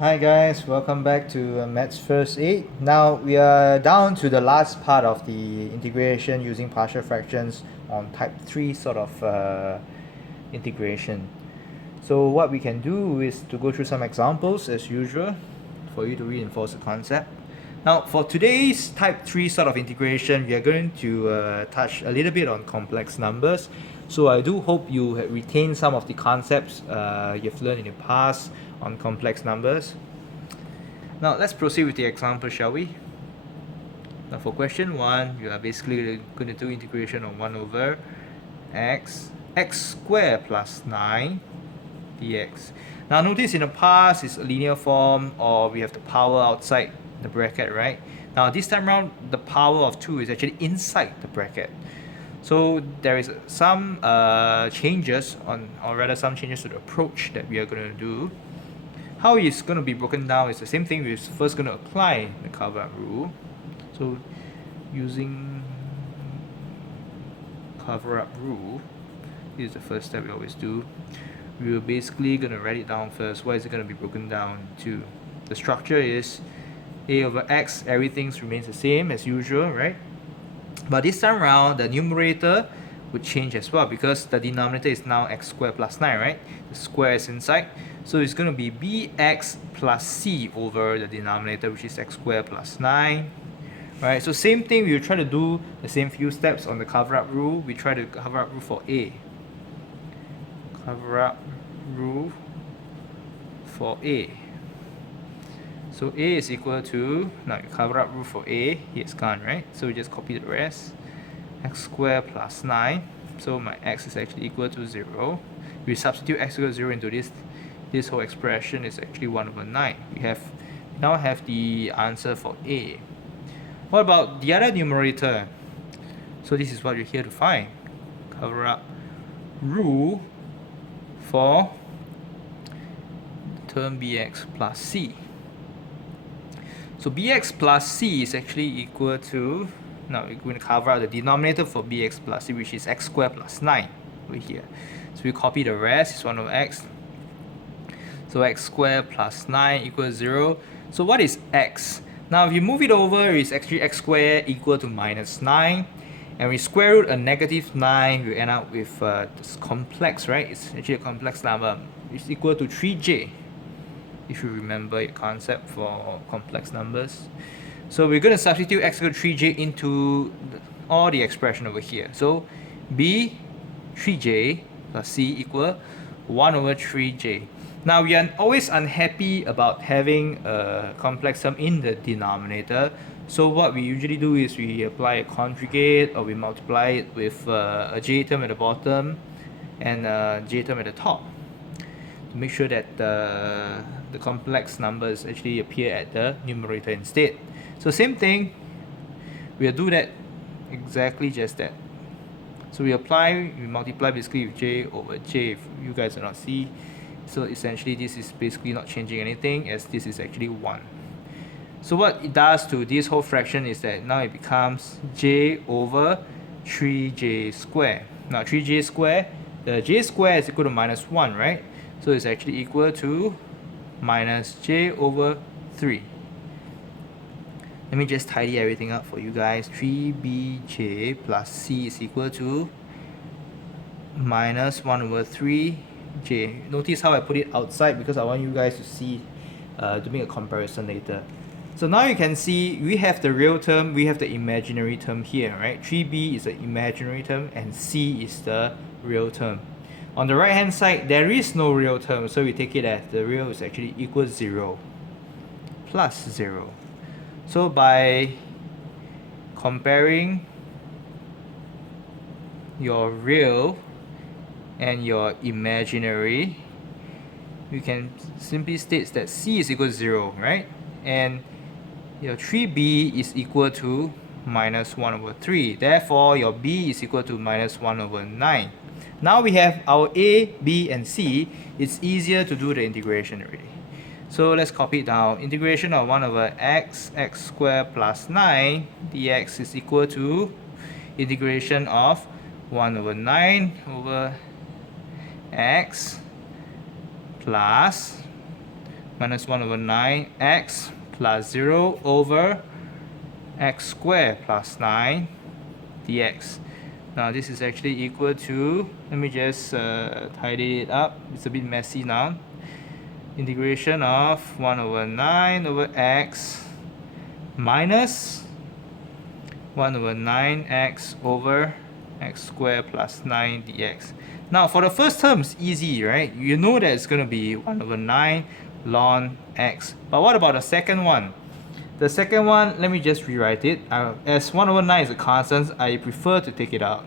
Hi guys, welcome back to Maths First Aid. Now we are down to the last part of the integration using partial fractions on type 3 sort of integration. So what we can do is to go through some examples as usual for you to reinforce the concept. Now for today's type 3 sort of integration, we are going to touch a little bit on complex numbers. So I do hope you have retained some of the concepts you've learned in the past on complex numbers. Now let's proceed with the example, shall we? Now for question 1, you are basically going to do integration of 1 over x squared plus 9 dx. Now notice in the past it's a linear form, or we have the power outside the bracket, right? Now this time around the power of 2 is actually inside the bracket. So there is some changes some changes to the approach that we are going to do. How it's going to be broken down is the same thing. We're first going to apply the cover-up rule. So using cover-up rule, this is the first step we always do. We're basically going to write it down first. What is it going to be broken down to? The structure is a over x, everything remains the same as usual, right? But this time around, the numerator would change as well, because the denominator is now x squared plus 9, right? The square is inside. So it's going to be bx plus c over the denominator, which is x squared plus 9. Right, so same thing, we will try to do the same few steps on the cover-up rule. We try to cover-up rule for A. Cover-up rule for A. So A is equal to, now you cover-up rule for A, here it's gone, right? So we just copy the rest. X squared plus 9. So my x is actually equal to 0. We substitute x equal to 0 into this whole expression is actually 1 over 9. We now have the answer for A. What about the other numerator? So this is what you're here to find. Cover up rule for term bx plus c. So bx plus c is actually equal to, now we're going to cover out the denominator for bx plus c, which is x squared plus 9 over here. So we copy the rest, it's 1 over x. So x squared plus 9 equals 0. So what is x? Now if you move it over, it's actually x squared equal to minus 9. And we square root a negative 9, we end up with this complex, right? It's actually a complex number. It's equal to 3j, if you remember your concept for complex numbers. So we're going to substitute x equal to 3j into all the expression over here. So b 3j plus c equal 1 over 3j. Now we are always unhappy about having a complex term in the denominator. So what we usually do is we apply a conjugate, or we multiply it with a j term at the bottom and a j term at the top, to make sure that the complex numbers actually appear at the numerator instead. So same thing, we'll do that exactly just that. So we multiply basically with j over j, if you guys do not see. So essentially this is basically not changing anything, as this is actually 1. So what it does to this whole fraction is that now it becomes j over 3j squared. Now 3j squared, the j squared is equal to minus 1, right? So it's actually equal to minus j over 3. Let me just tidy everything up for you guys. 3bj plus c is equal to minus 1 over 3j. Notice how I put it outside, because I want you guys to see, to make a comparison later. So now you can see we have the real term, we have the imaginary term here, right? 3b is the imaginary term and c is the real term. On the right hand side, there is no real term, so we take it as the real is actually equals 0 plus 0. So by comparing your real and your imaginary, we can simply state that c is equal to 0, right? And your 3b is equal to minus 1 over 3. Therefore, your b is equal to minus 1 over 9. Now we have our a, b, and c. It's easier to do the integration already. So let's copy it down. Integration of 1 over x squared plus 9 dx is equal to integration of 1 over 9 over x plus minus 1 over 9x plus 0 over x squared plus 9 dx. Now this is actually equal to, let me just tidy it up, it's a bit messy now. Integration of 1 over 9 over x minus 1 over 9x over x squared plus 9 dx. Now for the first term, it's easy, right? You know that it's going to be 1 over 9 ln x. But what about the second one? The second one, let me just rewrite it. As 1 over 9 is a constant, I prefer to take it out.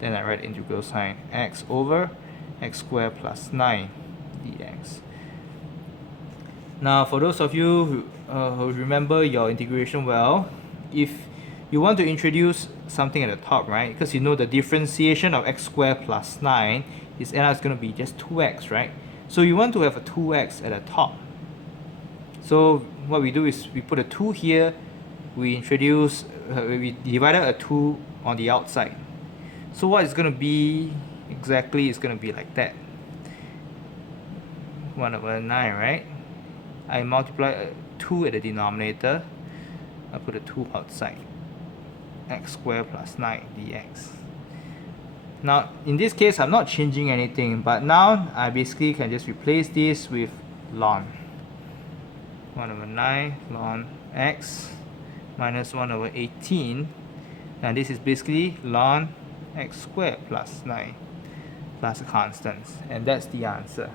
Then I write integral sign x over x squared plus 9 dx. Now for those of you who remember your integration well, if you want to introduce something at the top, right? Because you know the differentiation of x squared plus 9 is going to be just 2x, right? So you want to have a 2x at the top. So what we do is we put a 2 here, we introduce, we divided a 2 on the outside. So what is going to be exactly is going to be like that. 1 over 9, right? I multiply 2 at the denominator, I put a 2 outside. X squared plus 9 dx. Now in this case I'm not changing anything, but now I basically can just replace this with ln 1 over 9 ln x minus 1 over 18. Now this is basically ln x squared plus 9 plus a constant, and that's the answer.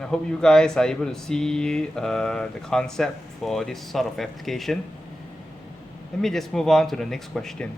I hope you guys are able to see the concept for this sort of application. Let me just move on to the next question.